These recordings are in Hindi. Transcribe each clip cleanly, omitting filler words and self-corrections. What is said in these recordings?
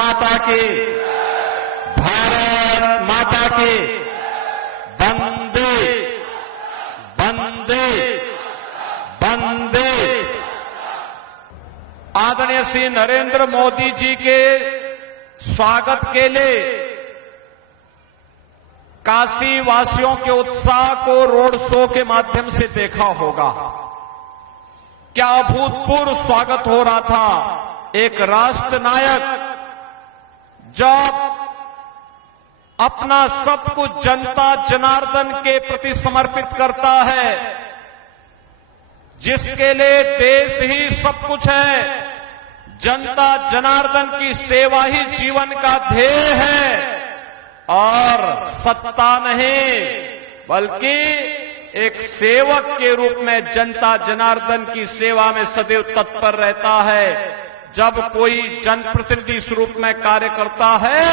माता की, भारत माता की, वंदे वंदे वंदे। आदरणीय श्री नरेंद्र मोदी जी के स्वागत के लिए काशी वासियों के उत्साह को रोड शो के माध्यम से देखा होगा। क्या अभूतपूर्व स्वागत हो रहा था। एक राष्ट्र नायक जब अपना सब कुछ जनता जनार्दन के प्रति समर्पित करता है, जिसके लिए देश ही सब कुछ है, जनता जनार्दन की सेवा ही जीवन का ध्येय है और सत्ता नहीं बल्कि एक सेवक के रूप में जनता जनार्दन की सेवा में सदैव तत्पर रहता है। जब कोई जनप्रतिनिधि इस रूप में कार्य करता है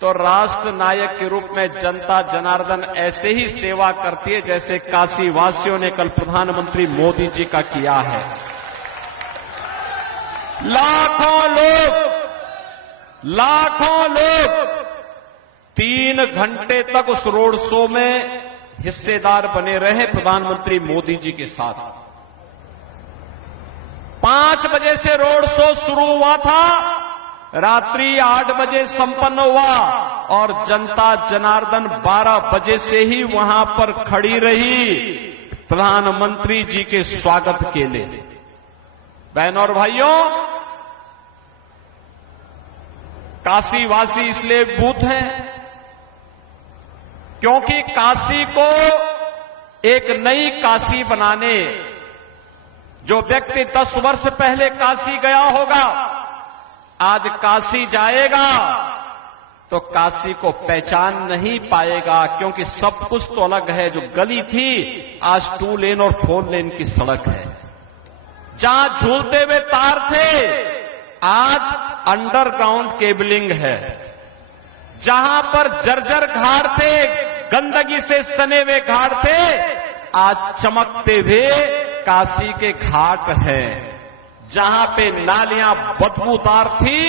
तो राष्ट्र नायक के रूप में जनता जनार्दन ऐसे ही सेवा करती है जैसे काशी वासियों ने कल प्रधानमंत्री मोदी जी का किया है। लाखों लोग 3 घंटे तक उस रोड शो में हिस्सेदार बने रहे प्रधानमंत्री मोदी जी के साथ। 5 बजे से रोड शो शुरू हुआ था, रात्रि 8 बजे संपन्न हुआ और जनता जनार्दन 12 बजे से ही वहां पर खड़ी रही प्रधानमंत्री जी के स्वागत के लिए। बहनों और भाइयों, काशी वासी इसलिए भूत हैं क्योंकि काशी को एक नई काशी बनाने, जो व्यक्ति 10 वर्ष पहले काशी गया होगा आज काशी जाएगा तो काशी को पहचान नहीं पाएगा, क्योंकि सब कुछ तो अलग है। जो गली थी आज 2 लेन और 4 लेन की सड़क है। जहां झूलते हुए तार थे आज अंडरग्राउंड केबलिंग है। जहां पर जर्जर घाट थे, गंदगी से सने हुए घाट थे, आज चमकते हुए काशी के घाट हैं। जहां पे नालियां बदबूदार थी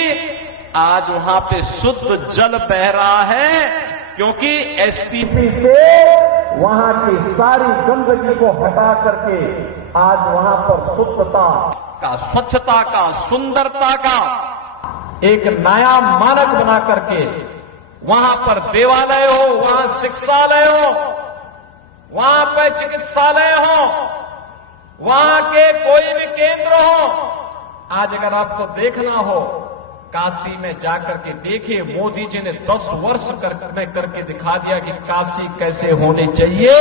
आज वहां पे शुद्ध जल बह रहा है, क्योंकि एसटीपी से वहां की सारी गंदगी को हटा करके आज वहां पर शुद्धता का, स्वच्छता का, सुंदरता का एक नया मानक बना करके वहां पर देवालय हो, वहां शिक्षालय हो, वहां पर चिकित्सालय हो, वहां के कोई भी केंद्र हो। आज अगर आपको देखना हो काशी में जाकर के देखिए, मोदी जी ने 10 वर्ष में करके दिखा दिया कि काशी कैसे होनी चाहिए,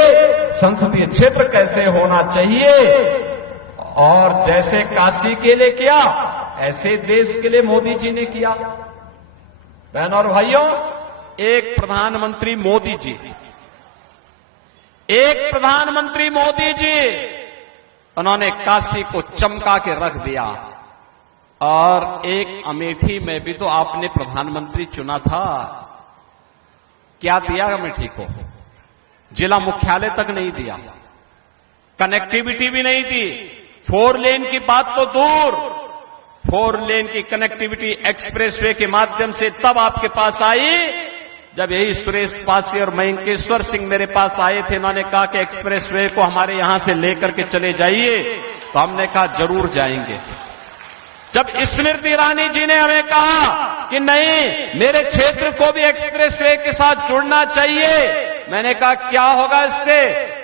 संसदीय क्षेत्र कैसे होना चाहिए। और जैसे काशी के लिए किया ऐसे देश के लिए मोदी जी ने किया। बहनों और भाइयों, एक प्रधानमंत्री मोदी जी उन्होंने काशी को चमका के रख दिया। और एक अमेठी में भी तो आपने प्रधानमंत्री चुना था, क्या दिया अमेठी को? जिला मुख्यालय तक नहीं दिया, कनेक्टिविटी भी नहीं दी। 4 लेन की बात तो दूर, 4 लेन की कनेक्टिविटी एक्सप्रेसवे के माध्यम से तब आपके पास आई जब यही सुरेश पासी और मयंकेश्वर सिंह मेरे पास आए थे। उन्होंने कहा कि एक्सप्रेसवे को हमारे यहां से लेकर के चले जाइए, तो हमने कहा जरूर जाएंगे। जब स्मृति ईरानी जी ने हमें कहा कि नहीं, मेरे क्षेत्र को भी एक्सप्रेसवे के साथ जुड़ना चाहिए, मैंने कहा क्या होगा इससे?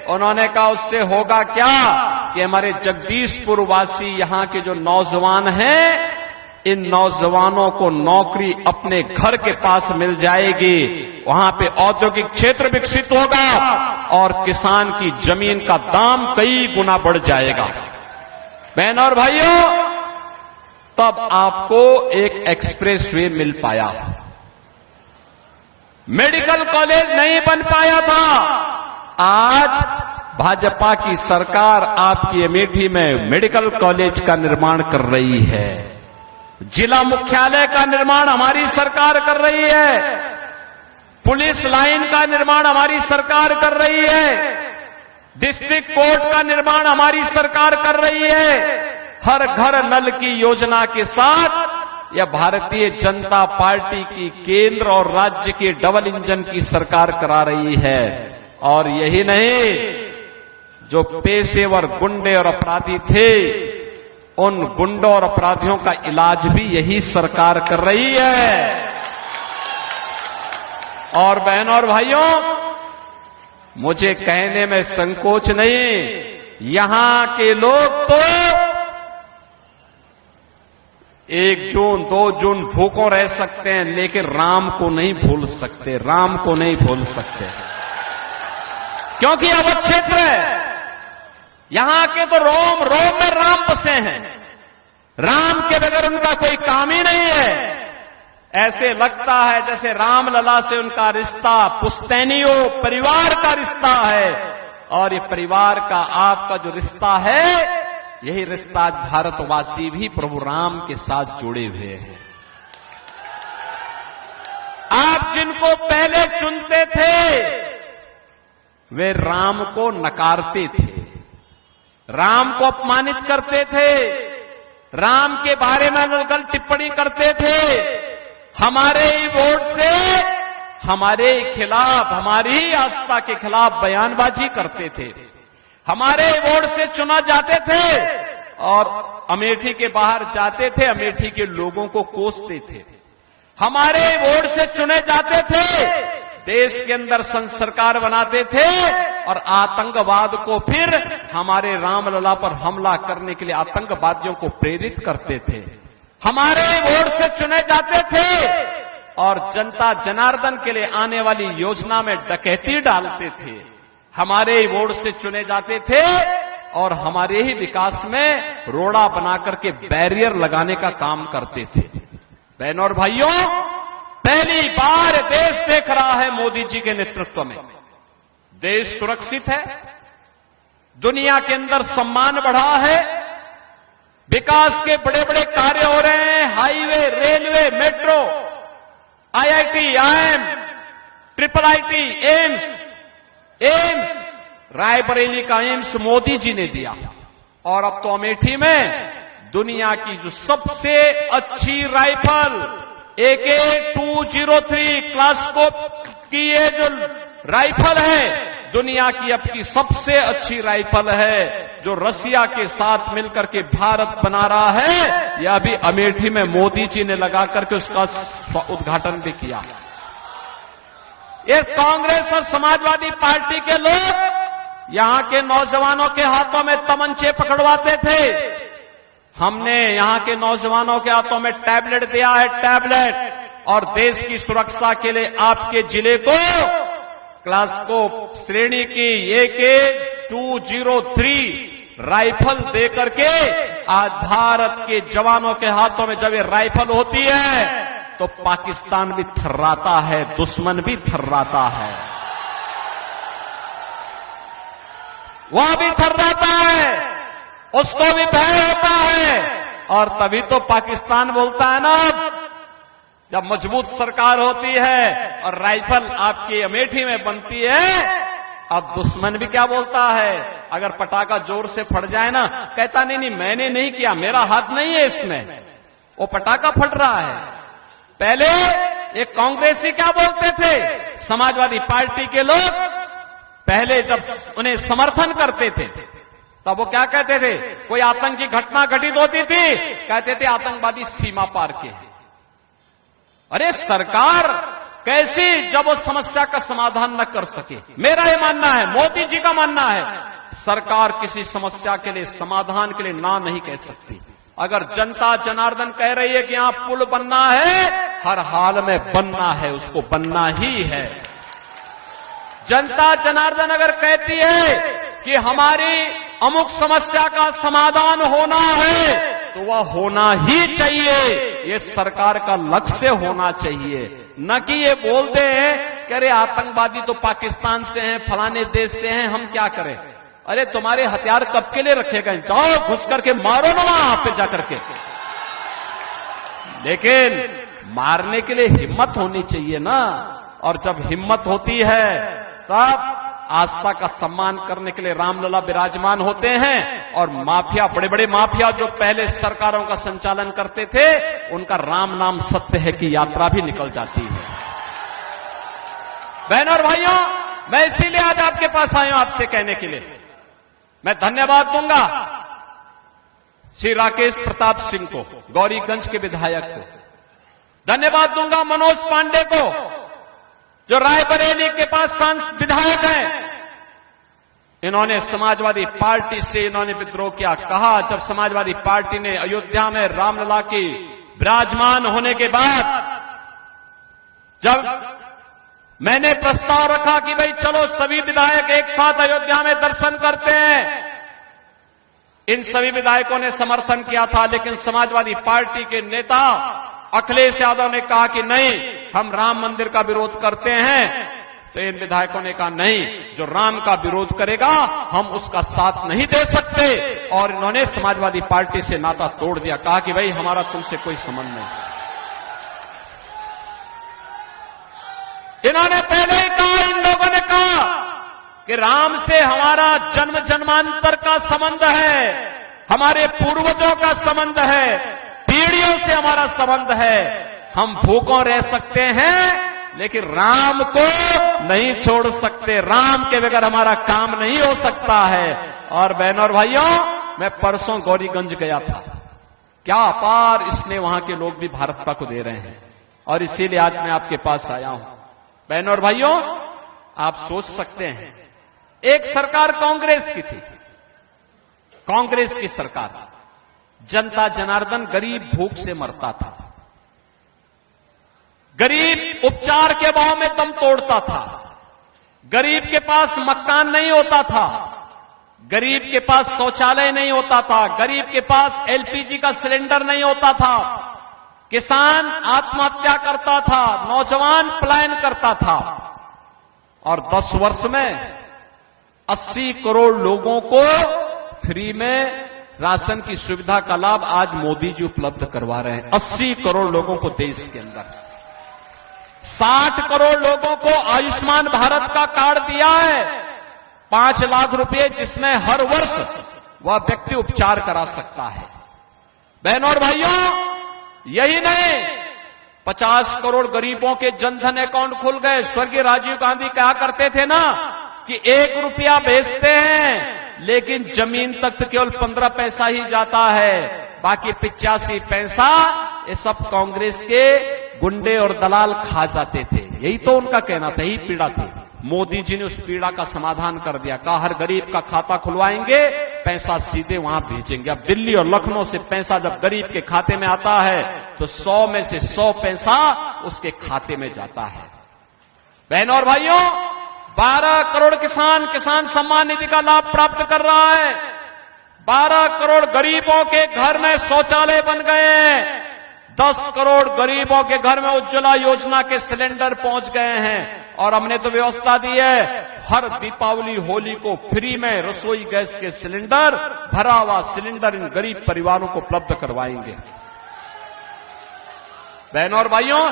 उन्होंने कहा उससे होगा क्या कि हमारे जगदीशपुर वासी यहाँ के जो नौजवान हैं, इन नौजवानों को नौकरी अपने घर के पास मिल जाएगी, वहां पे औद्योगिक क्षेत्र विकसित होगा और किसान की जमीन का दाम कई गुना बढ़ जाएगा। बहनों और भाइयों, तब आपको एक एक्सप्रेसवे मिल पाया। मेडिकल कॉलेज नहीं बन पाया था। आज भाजपा की सरकार आपकी अमेठी में मेडिकल कॉलेज का निर्माण कर रही है। जिला मुख्यालय का निर्माण हमारी सरकार कर रही है। पुलिस लाइन का निर्माण हमारी सरकार कर रही है। डिस्ट्रिक्ट कोर्ट का निर्माण हमारी सरकार कर रही है। हर घर नल की योजना के साथ यह भारतीय जनता पार्टी की केंद्र और राज्य की डबल इंजन की सरकार करा रही है। और यही नहीं, जो पेशेवर गुंडे और अपराधी थे, उन गुंडों और अपराधियों का इलाज भी यही सरकार कर रही है। और बहनों और भाइयों, मुझे कहने में संकोच नहीं, यहां के लोग तो 1 जून 2 जून भूखों रह सकते हैं, लेकिन राम को नहीं भूल सकते, राम को नहीं भूल सकते, क्योंकि अवध क्षेत्र है। यहां के तो रोम रोम में राम बसे हैं, राम के बगैर उनका कोई काम ही नहीं है। ऐसे लगता है जैसे रामलला से उनका रिश्ता पुश्तैनियों परिवार का रिश्ता है, और ये परिवार का आपका जो रिश्ता है, यही रिश्ता आज भारतवासी भी प्रभु राम के साथ जुड़े हुए हैं। आप जिनको पहले चुनते थे, वे राम को नकारते थे, राम को अपमानित करते थे, राम के बारे में गलत टिप्पणी करते थे। हमारे ही वोट से हमारे खिलाफ, हमारी ही आस्था के खिलाफ बयानबाजी करते थे। हमारे वोट से चुना जाते थे और अमेठी के बाहर जाते थे, अमेठी के लोगों को कोसते थे। हमारे वोट से चुने जाते थे, देश के अंदर सरकार बनाते थे और आतंकवाद को फिर हमारे रामलला पर हमला करने के लिए आतंकवादियों को प्रेरित करते थे। हमारे वोट से चुने जाते थे और जनता जनार्दन के लिए आने वाली योजना में डकैती डालते थे। हमारे वोट से चुने जाते थे और हमारे ही विकास में रोड़ा बना करके बैरियर लगाने का काम करते थे। बहनों और भाइयों, पहली बार देश देख रहा है मोदी जी के नेतृत्व में, देश सुरक्षित है, दुनिया के अंदर सम्मान बढ़ा है, विकास के बड़े बड़े कार्य हो रहे हैं, highway, railway, metro, IIT, IIM, IIIT, AIIMS, Raebareli का एम्स मोदी जी ने दिया। और अब तो अमेठी में दुनिया की जो सबसे अच्छी राइफल AK-203 क्लास्कोप की ये जो राइफल है, दुनिया की अब की सबसे अच्छी राइफल है, जो रसिया के साथ मिलकर के भारत बना रहा है। यह अभी अमेठी में मोदी जी ने लगा करके उसका उद्घाटन भी किया। ये कांग्रेस और समाजवादी पार्टी के लोग यहां के नौजवानों के हाथों में तमंचे पकड़वाते थे। हमने यहां के नौजवानों के हाथों में टैबलेट दिया है, टैबलेट, और देश की सुरक्षा के लिए आपके जिले को क्लास्कोप श्रेणी की AK-203 राइफल देकर के आज भारत के जवानों के हाथों में जब ये राइफल होती है तो पाकिस्तान भी थर्राता है, दुश्मन भी थर्राता है, वह भी थर्राता है, उसको भी भय होता है। और तभी तो पाकिस्तान बोलता है ना, जब मजबूत सरकार होती है और राइफल आपकी अमेठी में बनती है, अब दुश्मन भी क्या बोलता है, अगर पटाखा जोर से फट जाए ना, कहता नहीं मैंने नहीं किया, मेरा हाथ नहीं है इसमें, वो पटाखा फट रहा है। पहले ये कांग्रेसी क्या बोलते थे, समाजवादी पार्टी के लोग पहले जब उन्हें समर्थन करते थे तब वो क्या कहते थे, कोई आतंकी घटना घटित होती थी, कहते थे आतंकवादी सीमा पार के। अरे सरकार कैसी, जब वो समस्या का समाधान न कर सके। मेरा ये मानना है, मोदी जी का मानना है, सरकार किसी समस्या के लिए, समाधान के लिए ना नहीं कह सकती। अगर जनता जनार्दन कह रही है कि यहां पुल बनना है, हर हाल में बनना है, उसको बनना ही है। जनता जनार्दन अगर कहती है कि हमारी अमुक समस्या का समाधान होना है, तो वह होना ही चाहिए, ये सरकार का लक्ष्य होना चाहिए। न कि ये बोलते हैं कि अरे आतंकवादी तो पाकिस्तान से हैं, फलाने देश से हैं, हम क्या करें। अरे तुम्हारे हथियार कब के लिए रखे गए, जाओ घुस करके मारो ना वहां पे जाकर के। लेकिन मारने के लिए हिम्मत होनी चाहिए ना, और जब हिम्मत होती है तब आस्था का सम्मान करने के लिए रामलला विराजमान होते हैं, और माफिया, बड़े बड़े माफिया जो पहले सरकारों का संचालन करते थे, उनका राम नाम सत्य है की यात्रा भी निकल जाती है। बहनों और भाइयों, मैं इसीलिए आज आपके पास आया हूं आपसे कहने के लिए, मैं धन्यवाद दूंगा श्री राकेश प्रताप सिंह को, गौरीगंज के विधायक को, धन्यवाद दूंगा मनोज पांडे को जो रायबरेली के पास विधायक हैं। इन्होंने समाजवादी पार्टी से इन्होंने विद्रोह किया। कहा जब समाजवादी पार्टी ने अयोध्या में रामलला की विराजमान होने के बाद जब मैंने प्रस्ताव रखा कि भाई चलो सभी विधायक एक साथ अयोध्या में दर्शन करते हैं, इन सभी विधायकों ने समर्थन किया था, लेकिन समाजवादी पार्टी के नेता अखिलेश यादव ने कहा कि नहीं, हम राम मंदिर का विरोध करते हैं। तो इन विधायकों ने कहा नहीं, जो राम का विरोध करेगा हम उसका साथ नहीं दे सकते, और इन्होंने समाजवादी पार्टी से नाता तोड़ दिया। कहा कि भाई हमारा तुमसे कोई संबंध नहीं। इन्होंने पहले ही कहा, इन लोगों ने कहा कि राम से हमारा जन्म जन्मांतर का संबंध है, हमारे पूर्वजों का संबंध है, पीढ़ियों से हमारा संबंध है, हम भूखों रह सकते हैं लेकिन राम को नहीं छोड़ सकते, राम के बगैर हमारा काम नहीं हो सकता है। और बहनों और भाइयों, मैं परसों गौरीगंज गया था, क्या अपार इसने वहां के लोग भी भाजपा को दे रहे हैं, और इसीलिए आज मैं आपके पास आया हूं। बहनों और भाइयों, आप सोच सकते हैं, एक सरकार कांग्रेस की थी, कांग्रेस की सरकार, जनता जनार्दन गरीब भूख से मरता था, गरीब उपचार के भाव में दम तोड़ता था, गरीब के पास मकान नहीं होता था, गरीब के पास शौचालय नहीं होता था, गरीब के पास एलपीजी का सिलेंडर नहीं होता था, किसान आत्महत्या करता था, नौजवान पलायन करता था, और 10 वर्ष में 80 करोड़ लोगों को फ्री में राशन की सुविधा का लाभ आज मोदी जी उपलब्ध करवा रहे हैं। 80 करोड़ लोगों को देश के अंदर, 60 करोड़ लोगों को आयुष्मान भारत का कार्ड दिया है, 5 लाख रुपए, जिसमें हर वर्ष वह व्यक्ति उपचार करा सकता है। बहनों और भाइयों, यही नहीं, 50 करोड़ गरीबों के जनधन अकाउंट खुल गए। स्वर्गीय राजीव गांधी कहा करते थे ना कि 1 रुपया भेजते हैं लेकिन जमीन तक तो केवल 15 पैसा ही जाता है, बाकी 85 पैसा ये सब कांग्रेस के गुंडे और दलाल खा जाते थे। यही तो उनका कहना था, यही पीड़ा थी। मोदी जी ने उस पीड़ा का समाधान कर दिया, कहा हर गरीब का खाता खुलवाएंगे, पैसा सीधे वहां भेजेंगे। अब दिल्ली और लखनऊ से पैसा जब गरीब के खाते में आता है तो 100 में से 100 पैसा उसके खाते में जाता है। बहनों और भाइयों, 12 करोड़ किसान सम्मान निधि का लाभ प्राप्त कर रहा है, 12 करोड़ गरीबों के घर में शौचालय बन गए, 10 करोड़ गरीबों के घर में उज्ज्वला योजना के सिलेंडर पहुंच गए हैं, और हमने तो व्यवस्था दी है हर दीपावली होली को फ्री में रसोई गैस के सिलेंडर, भरा हुआ सिलेंडर इन गरीब परिवारों को उपलब्ध करवाएंगे। बहनों और भाइयों,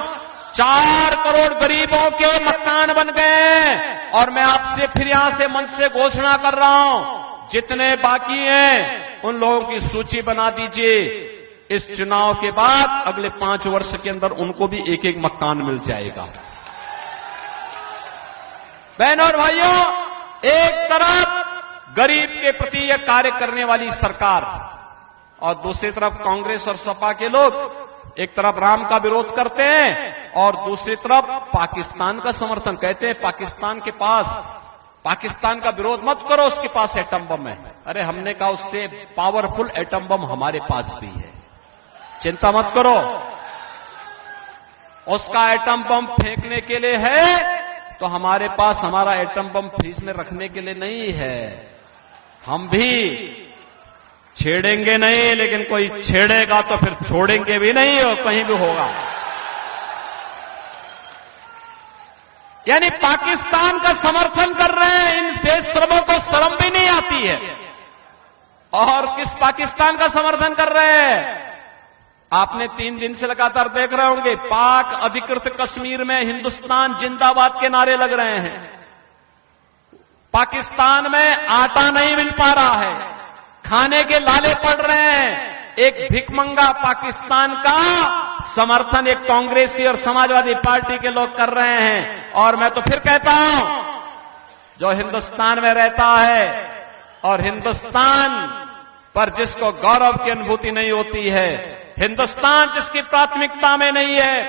4 करोड़ गरीबों के मकान बन गए, और मैं आपसे फिर यहां से मंच से घोषणा कर रहा हूं, जितने बाकी हैं उन लोगों की सूची बना दीजिए। इस चुनाव के बाद अगले 5 वर्ष के अंदर उनको भी एक एक मकान मिल जाएगा। बहनों और भाइयों, एक तरफ गरीब के प्रति यह कार्य करने वाली सरकार, और दूसरी तरफ कांग्रेस और सपा के लोग एक तरफ राम का विरोध करते हैं और दूसरी तरफ पाकिस्तान का समर्थन। कहते हैं पाकिस्तान का विरोध मत करो, उसके पास एटम बम है। अरे हमने कहा उससे पावरफुल एटम बम हमारे पास भी है, चिंता मत करो। उसका एटम बम फेंकने के लिए है तो हमारे पास हमारा एटम बम फ्रीज में रखने के लिए नहीं है। हम भी छेड़ेंगे नहीं, लेकिन कोई छेड़ेगा तो फिर छोड़ेंगे भी नहीं, और कहीं भी होगा। यानी पाकिस्तान का समर्थन कर रहे हैं, इन बेशरमों को शर्म भी नहीं आती है। और किस पाकिस्तान का समर्थन कर रहे हैं? आपने 3 दिन से लगातार देख रहे होंगे, पाक अधिकृत कश्मीर में हिंदुस्तान जिंदाबाद के नारे लग रहे हैं। पाकिस्तान में आटा नहीं मिल पा रहा है, खाने के लाले पड़ रहे हैं। एक भिखमंगा पाकिस्तान का समर्थन एक कांग्रेसी और समाजवादी पार्टी के लोग कर रहे हैं। और मैं तो फिर कहता हूं, जो हिंदुस्तान में रहता है और हिंदुस्तान पर जिसको गौरव की अनुभूति नहीं होती है, हिंदुस्तान जिसकी प्राथमिकता में नहीं है,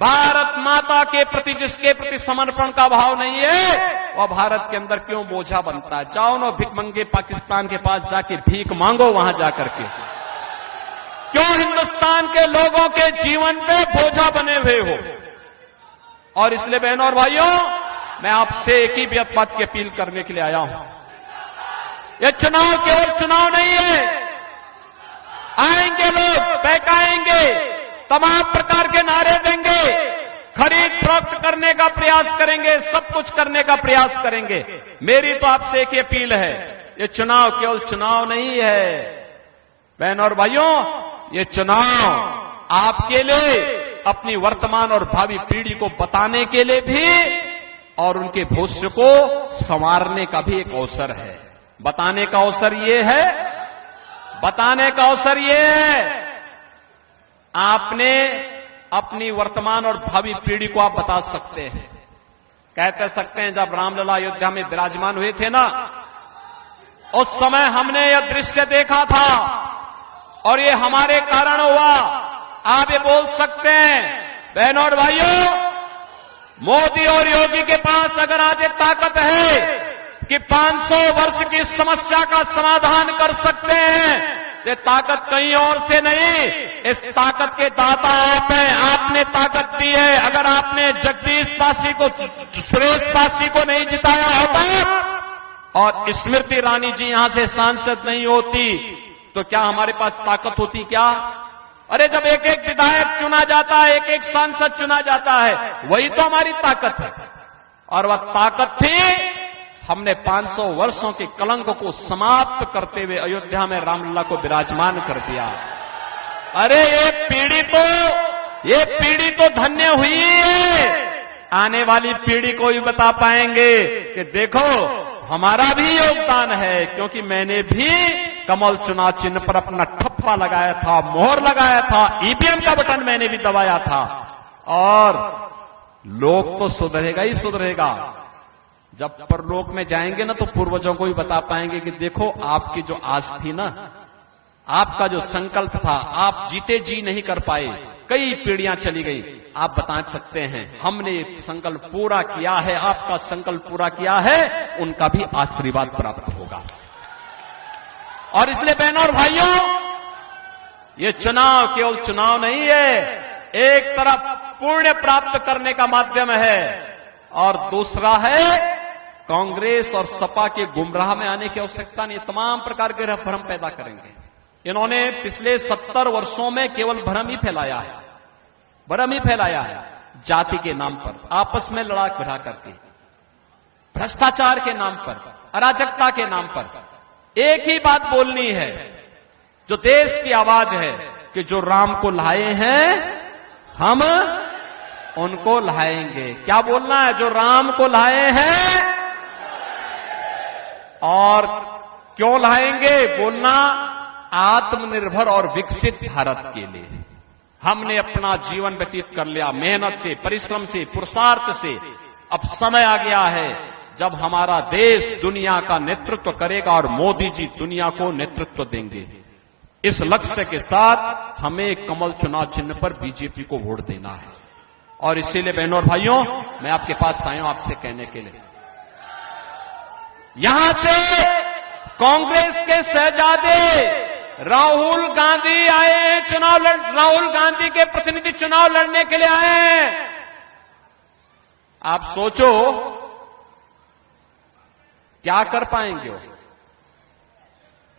भारत माता के प्रति जिसके प्रति समर्पण का भाव नहीं है, वह भारत के अंदर क्यों बोझा बनता है? जाओ ना भिखमंगे पाकिस्तान के पास जाके भीख मांगो, वहां जाकर के। क्यों हिंदुस्तान के लोगों के जीवन पे बोझा बने हुए हो? और इसलिए बहनों और भाइयों, मैं आपसे एक ही बात की अपील करने के लिए आया हूं। यह चुनाव केवल चुनाव नहीं है। आएंगे लोग, बहकाएंगे, तमाम प्रकार के नारे देंगे, खरीद फरोख्त करने का प्रयास करेंगे, सब कुछ करने का प्रयास करेंगे। मेरी तो आपसे एक ही अपील है, ये चुनाव केवल चुनाव नहीं है बहनों और भाइयों, ये चुनाव आपके लिए, अपनी वर्तमान और भावी पीढ़ी को बताने के लिए भी और उनके भविष्य को संवारने का भी एक अवसर है। बताने का अवसर ये है, बताने का अवसर ये है, आपने अपनी वर्तमान और भावी पीढ़ी को आप बता सकते हैं। कहते सकते हैं, जब रामलला अयोध्या में विराजमान हुए थे ना, उस समय हमने यह दृश्य देखा था और ये हमारे कारण हुआ। आप ये बोल सकते हैं बहनों और भाइयों, मोदी और योगी के पास अगर आज ये ताकत है कि 500 वर्ष की समस्या का समाधान कर सकते हैं, ये ताकत कहीं और से नहीं, इस ताकत के दाता आप हैं। आपने ताकत दी है। अगर आपने जगदीश पासी को, सुरेश पासी को नहीं जिताया होता और स्मृति ईरानी जी यहां से सांसद नहीं होती, तो क्या हमारे पास ताकत होती क्या? अरे जब एक एक विधायक चुना जाता है, एक एक सांसद चुना जाता है, वही तो हमारी ताकत है। और वह ताकत थी, हमने 500 वर्षों के कलंक को समाप्त करते हुए अयोध्या में रामलला को विराजमान कर दिया। अरे ये पीढ़ी तो धन्य हुई है। आने वाली पीढ़ी को भी बता पाएंगे कि देखो हमारा भी योगदान है, क्योंकि मैंने भी कमल चुनाव चिन्ह पर अपना ठप्पा लगाया था, मोहर लगाया था, ईवीएम का बटन मैंने भी दबाया था। और लोग तो सुधरेगा ही सुधरेगा। जब परलोक में जाएंगे ना, तो पूर्वजों को भी बता पाएंगे कि देखो आपकी जो आस थी ना, आपका जो संकल्प था, आप जीते जी नहीं कर पाए, कई पीढ़ियां चली गई, आप बता सकते हैं हमने संकल्प पूरा किया है, आपका संकल्प पूरा किया है, उनका भी आशीर्वाद प्राप्त होगा। और इसलिए बहनों और भाइयों, ये चुनाव केवल चुनाव नहीं है, एक तरफ पुण्य प्राप्त करने का माध्यम है और दूसरा है कांग्रेस और सपा के गुमराह में आने की आवश्यकता नहीं। तमाम प्रकार के भ्रम पैदा करेंगे। इन्होंने पिछले 70 वर्षों में केवल भ्रम ही फैलाया है, भ्रम ही फैलाया है। जाति के नाम पर आपस में लड़ा भिड़ा करके, भ्रष्टाचार के नाम पर, अराजकता के नाम पर एक ही बात बोलनी है, जो देश की आवाज है कि जो राम को लाए हैं हम उनको लाएंगे। क्या बोलना है? जो राम को लाए हैं। और क्यों लाएंगे? बोलना आत्मनिर्भर और विकसित भारत के लिए। हमने अपना जीवन व्यतीत कर लिया मेहनत से, परिश्रम से, पुरुषार्थ से। अब समय आ गया है जब हमारा देश दुनिया का नेतृत्व करेगा और मोदी जी दुनिया को नेतृत्व देंगे। इस लक्ष्य के साथ हमें कमल चुनाव चिन्ह पर बीजेपी को वोट देना है। और इसीलिए बहनों और भाइयों, मैं आपके पास आया हूं आपसे कहने के लिए, यहां से कांग्रेस के शहजादे राहुल गांधी आए हैं, राहुल गांधी के प्रतिनिधि चुनाव लड़ने के लिए आए हैं। आप सोचो क्या कर पाएंगे वो?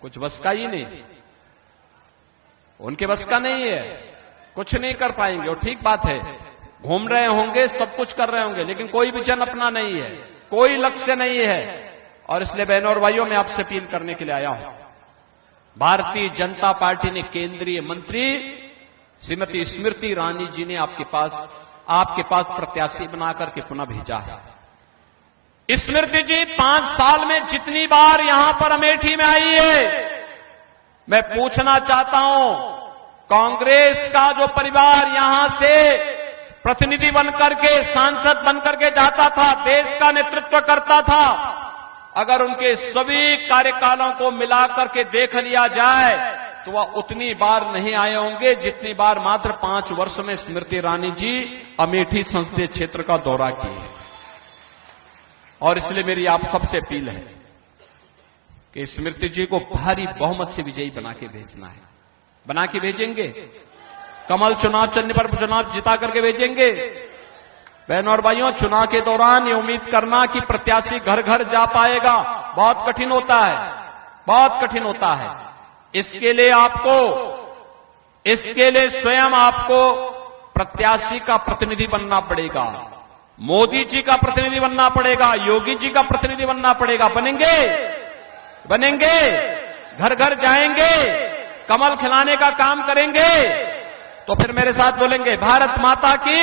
कुछ बस का ही नहीं, उनके बस का नहीं है, कुछ नहीं कर पाएंगे। और ठीक बात है, घूम रहे होंगे, सब कुछ कर रहे होंगे, लेकिन कोई विजन अपना नहीं है, कोई लक्ष्य नहीं है। और इसलिए बहनों और भाइयों, मैं आपसे अपील करने के लिए आया हूं। भारतीय जनता पार्टी ने केंद्रीय मंत्री श्रीमती स्मृति ईरानी जी ने आपके पास प्रत्याशी बनाकर के पुनः भेजा है। स्मृति जी 5 साल में जितनी बार यहां पर अमेठी में आई है, मैं पूछना चाहता हूं, कांग्रेस का जो परिवार यहां से प्रतिनिधि बनकर के, सांसद बनकर के जाता था, देश का नेतृत्व करता था, अगर उनके सभी कार्यकालों को मिलाकर के देख लिया जाए तो वह उतनी बार नहीं आए होंगे जितनी बार मात्र 5 वर्ष में स्मृति ईरानी जी अमेठी संसदीय क्षेत्र का दौरा किए। और इसलिए मेरी आप सबसे अपील है कि स्मृति जी को भारी बहुमत से विजयी बना के भेजना है। बना के भेजेंगे? कमल चुनाव चिन्ह पर चुनाव जिता करके भेजेंगे? बहनों और भाइयों, चुनाव के दौरान ये उम्मीद करना कि प्रत्याशी घर घर जा पाएगा बहुत कठिन होता है, बहुत कठिन होता है। इसके लिए स्वयं आपको प्रत्याशी का प्रतिनिधि बनना पड़ेगा, मोदी जी का प्रतिनिधि बनना पड़ेगा, योगी जी का प्रतिनिधि बनना पड़ेगा। बनेंगे, घर घर जाएंगे, कमल खिलाने का काम करेंगे, तो फिर मेरे साथ बोलेंगे, भारत माता की